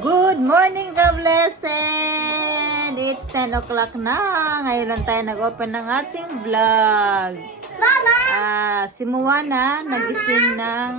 Good morning, God blessed! It's 10 o'clock na. Ngayon lang tayo nag-open ng ating vlog. Mama! Si Moana nagising ng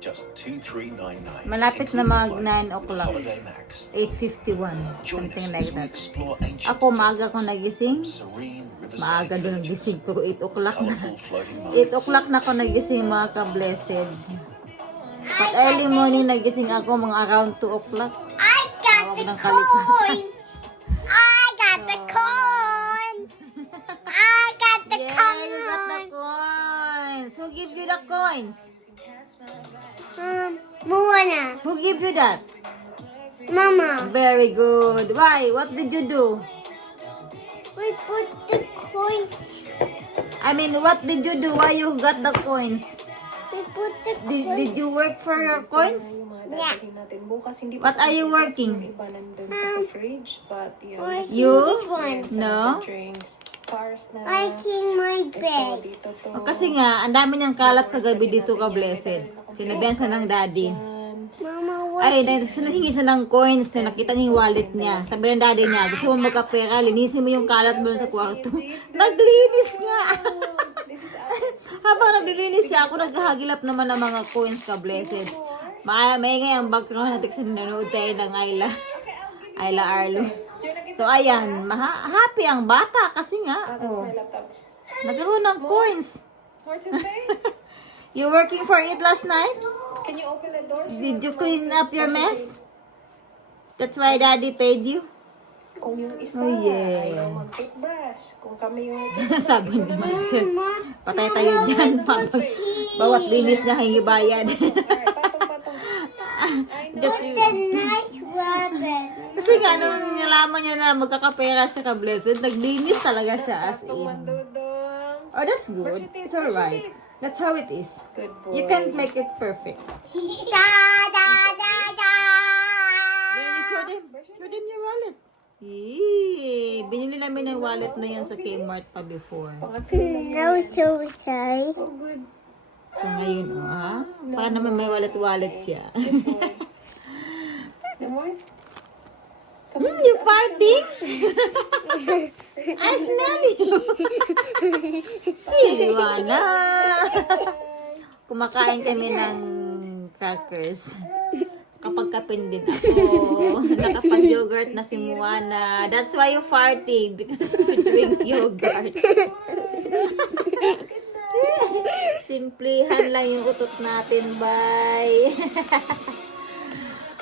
Just 2399. malapit na mag 9 Including o'clock. flights with Holiday Max. 8:51. Join Something us like as we that. explore ancient Ako, maaga ko nagising. serene riverside Maaga doon villages, nagising. Pero 8 o'clock na. colourful floating 8 markets, o'clock na ako nagising, mga ka-blessed. But early morning nagising ako, mga around 2 o'clock. I got Tawag the ng kalikasan. coins! I got the coins! I got the Yeah, you got the coins! coins. Who give you the coins? Moana. Who give you that? Mama. Very good. Why? What did you do? We put the coins. I mean, what did you do? Why you got the coins? We put the Did you work for your coins? Yeah. What are you working? Iba nandun pa sa fridge, but yun. You? This one. No? Drinks, car snacks. I in my bed. Dito to. O, kasi nga, ang dami niyang kalat kagabi dito ka, blessed. Sinabihan sa ng daddy. Mama, what? Ay, sinahingi sa ng coins na nakita niya yung wallet niya. Sabi ng daddy niya, gusto mo magkapera, linisin mo yung kalat mo sa kwarto. Naglinis nga. Habang naglilinis siya, ako naghahagilap naman ng mga coins ka, blessed. Maingay ang background natin sa nanonood tayo ng Ayla Arlo. So, ayan, happy ang bata kasi nga, oh, My laptop. nagkaroon ng coins. More today? You working for it last night? Can you open the door? Did you clean up your mess? That's why daddy paid you? Kung yung isa, Oh, yeah. ayaw mag-toothbrush. Kung kami yung Sabi ni Marcel, patay tayo dyan. Bawat linis na hingi bayad. Alright, patong. I know. Just, The nice rabbit. kasi nga, nung nalaman niya na magkakapera siya ka blessed, naglinis talaga siya as in. Dudong. Oh, that's good. It's alright. That's how it is. Good boy. You can't make it perfect. Da da da da. Then you show them your wallet. Yee, binili namin ng wallet na yan sa Kmart pa before. No, so sorry. Oh, good. So ngayon, para naman may wallet siya. No more? You farting? I smell you. Siliwana. Kumakain kami ng crackers. Kapag kapin din ako. Nakapag-yogurt na si Moana. That's why you farting. Because you drink yogurt. Simplihan lang yung utot natin. Bye.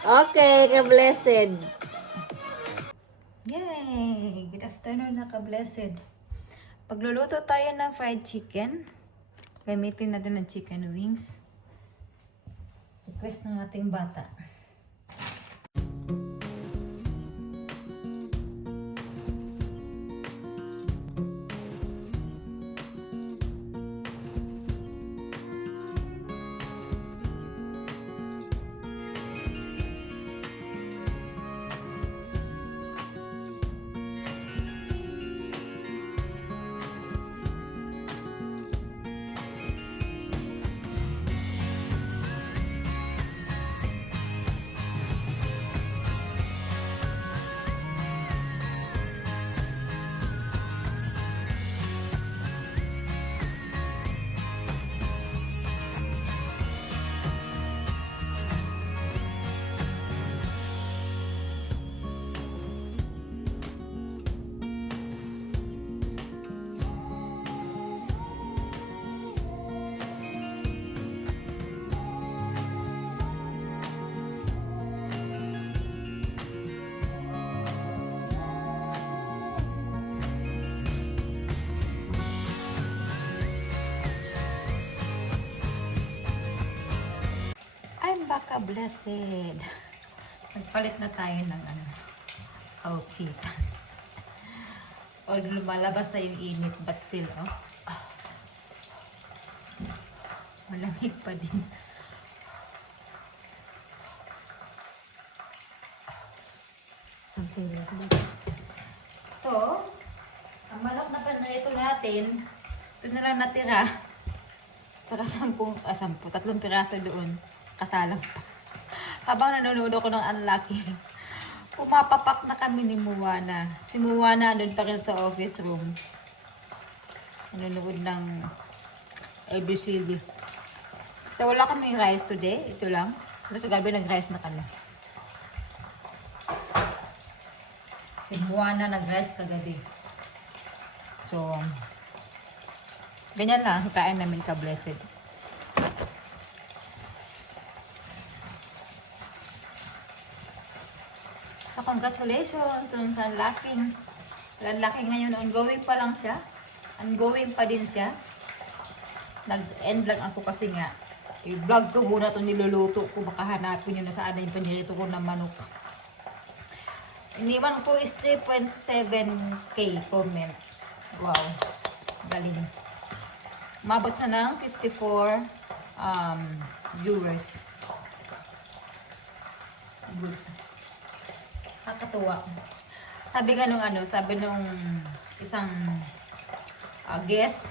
Okay, ka-blessed. Yay! Good afternoon na ka-blessed. Pagluluto tayo ng fried chicken. Gamitin natin ng chicken wings. Request ng ating bata. I'm back, blessed. Nagpalit na tayo ng outfit. Although lumalabas na yung init, but still, malamig pa din. Something like that. So, ang natin. Ito na lang natira. Tsaka 3 piraso doon. Kasalang pa. Habang nanonood ako ng Unlucky, pumapapak na kami ni Moana. Si Moana doon pa rin sa office room. Nanonood ng ABCD. So wala kaming rice today. Ito lang. Kasi kagabi nag-rice na kami. Si Moana nag-rice kagabi. So, ganyan lang. Kain namin ka-blessed. So, congratulations dun sa Unlucky. Unlucky ngayon, ongoing pa lang siya. Ongoing pa din siya. Nag-end lang ako kasi nga, i-vlog ko muna itong niluluto ko. Baka hanapin nyo na saan na yung panirito ko ng manok. Iniwan ko is 3.7k comment. Wow. Galing. Umabot na ng 54 viewers. Good. Nakakatuwa. Sabi nung isang guest,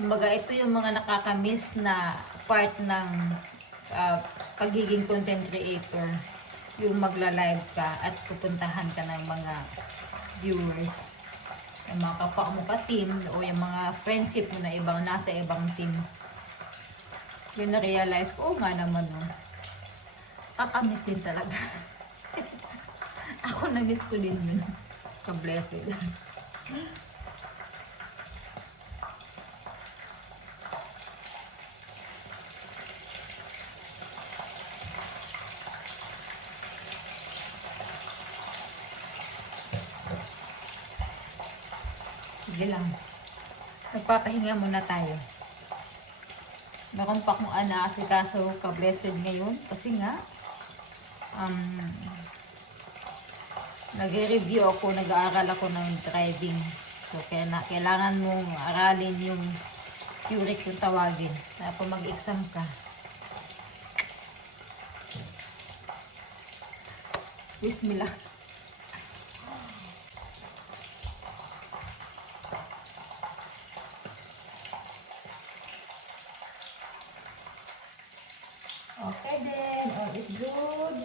kumbaga ito yung mga nakakamiss na part ng pagiging content creator. Yung magla-live ka at pupuntahan ka ng mga viewers. Yung mga kapwa mo ka-team o yung mga friendship mo na nasa ibang team. Yun na-realize ko, nga naman no. Kakamiss din talaga. Ako na-miss ko din yun. Ka-blessed. Sige lang. Nagpapahinga muna tayo. Meron pa akong asikaso ka-blessed ngayon. Kasi nga, nag-review ako, nag-aaral ako ng driving. So, kailangan mong aralin yung theory kung tawagin. Tapos mag-exam ka. Wish me lang. Okay then, all is good.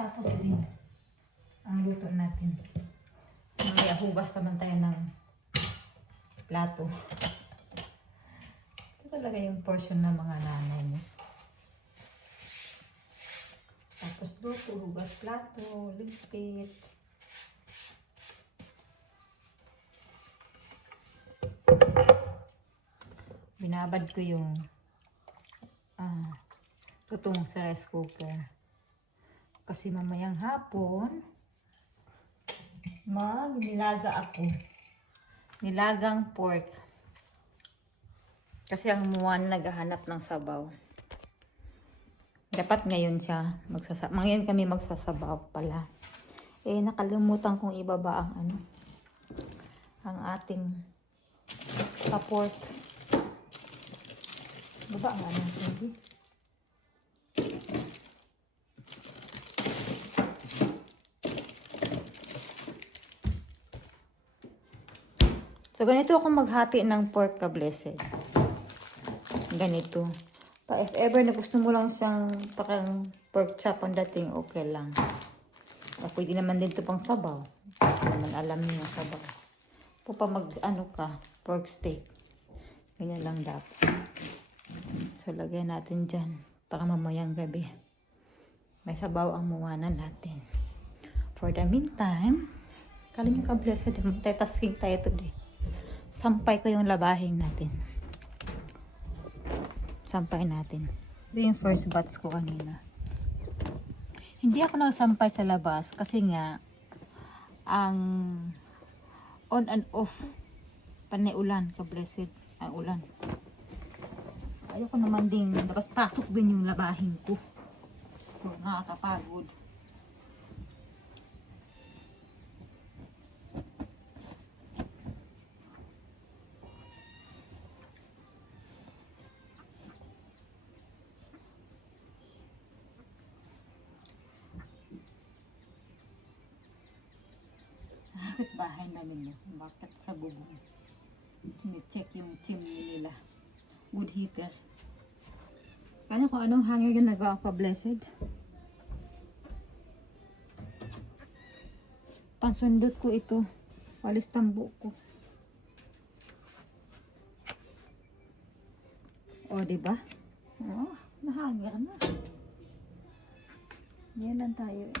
Tapos din ang luto natin. Mamaya hugas naman tayo ng plato. Ito talaga yung portion ng mga nanay niya. Tapos luto, hugas plato, ligpit. Binabad ko yung tutong sa rice cooker. Kasi mamayang hapon, nilaga ako. Nilagang pork. Kasi ang Moana naghahanap ng sabaw. Dapat ngayon siya ngayon kami magsasabaw pala. Eh, nakalimutan kong ibaba ang ating pork. Baba nga natin. So, ganito ako maghati ng pork ka-blessed. Ganito. If ever na gusto mo lang siyang parang pork chop ang dating, okay lang. Pwede naman din ito pang sabaw. Hindi naman alam niyo yung sabaw. Pa pork steak. Ganyan lang dapat. So, lagyan natin dyan. Para mamayang gabi. May sabaw ang Moana natin. For the meantime, kala nyo ka-blessed. Multitasking tayo today. Sampay ko yung labahin natin. Sampay natin. Ito yung first batch ko kanina. Hindi ako nagsampay sa labas kasi nga ang on and off Panay ulan, ka-blessed. Ang ulan. Ayoko naman ding pasok din yung labahin ko. Diyos ko, nakakapagod. Bakit bahay namin yun? Bakit sa bubong? Sine-check yung chimney nila. Wood heater. Kanya kung anong hanger yung nagawa ko, blessed. Pansundot ko ito. Walis tambo ko. O, diba? O, nahanger na. Yan lang tayo.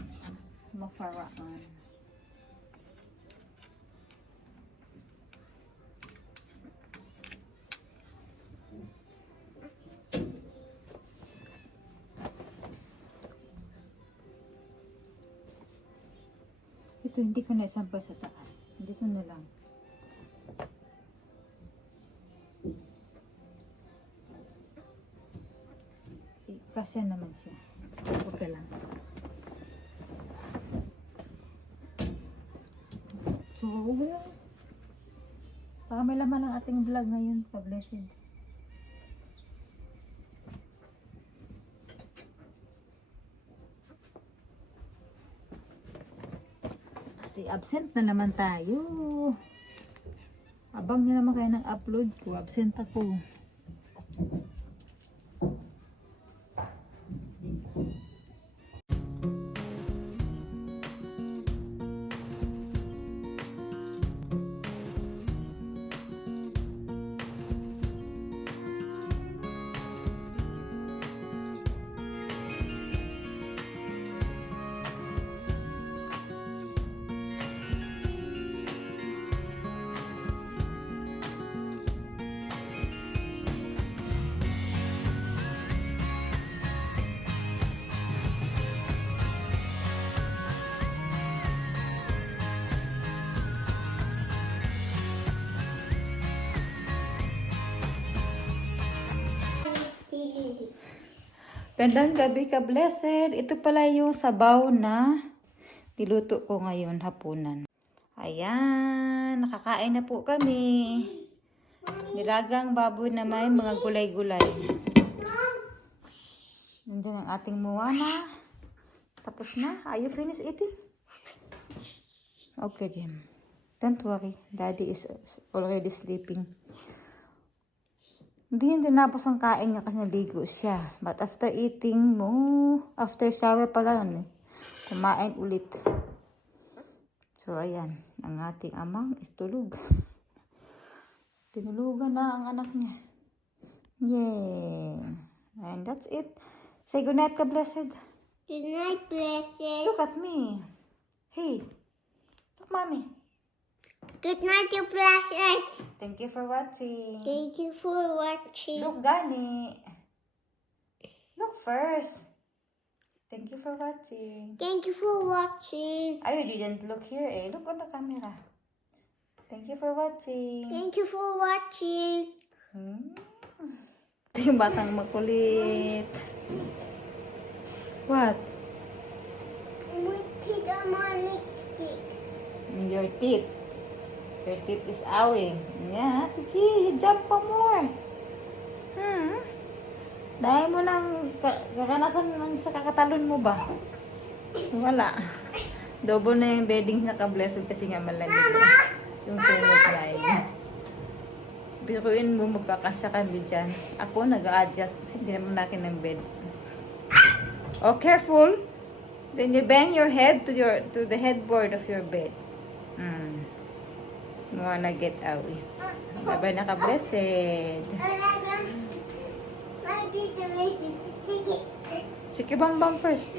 Mafaraan. Ito, hindi ko na isampa sa taas. Dito na lang. Kasya naman siya. Okay lang. So, baka may laman ang ating vlog ngayon, ka-blessed. Kasi absent na naman tayo. Abang niya naman kayo ng upload ko. Absent ako. Gandang gabi, ka-blessed. Ito pala yung sabaw na niluto ko ngayon hapunan. Ayan, nakakain na po kami. Nilagang baboy na may mga gulay-gulay. Nandiyan ang ating Moana. Tapos na. Are you finished eating? Okay, game. Don't worry. Daddy is already sleeping. Hindi tinapos ang kain niya kasi naligo siya. But after eating mo, after shower pala lang kumain ulit. So, ayan. Ang ating amang is tulog. Tinulugan na ang anak niya. Yay! And that's it. Say goodnight, ka-blessed. Good night, blessed. Look at me. Hey. Look, mommy. Good night, you blessed. Thank you for watching. Thank you for watching. Look, Gani. Look first. Thank you for watching. Thank you for watching. I didn't look here eh. Look on the camera. Thank you for watching. Thank you for watching. Ito yung batang makulit. What? We did on my lipstick. Your teeth. Your teeth is awing. Yeah, sige. Jump pa more. Dahil mo ng kakanasan sa kakatalon mo ba? Wala. Double na yung beddings na ka-blessed kasi nga malamig. Yung tulog na yun. Biruin mo magkakasya kami dyan. Ako nag-a-adjust kasi hindi naman nakin ng bed. Oh, careful. Then you bang your head to the headboard of your bed. You wanna get out. Bye-bye na ka-blessed. Sige, bang first.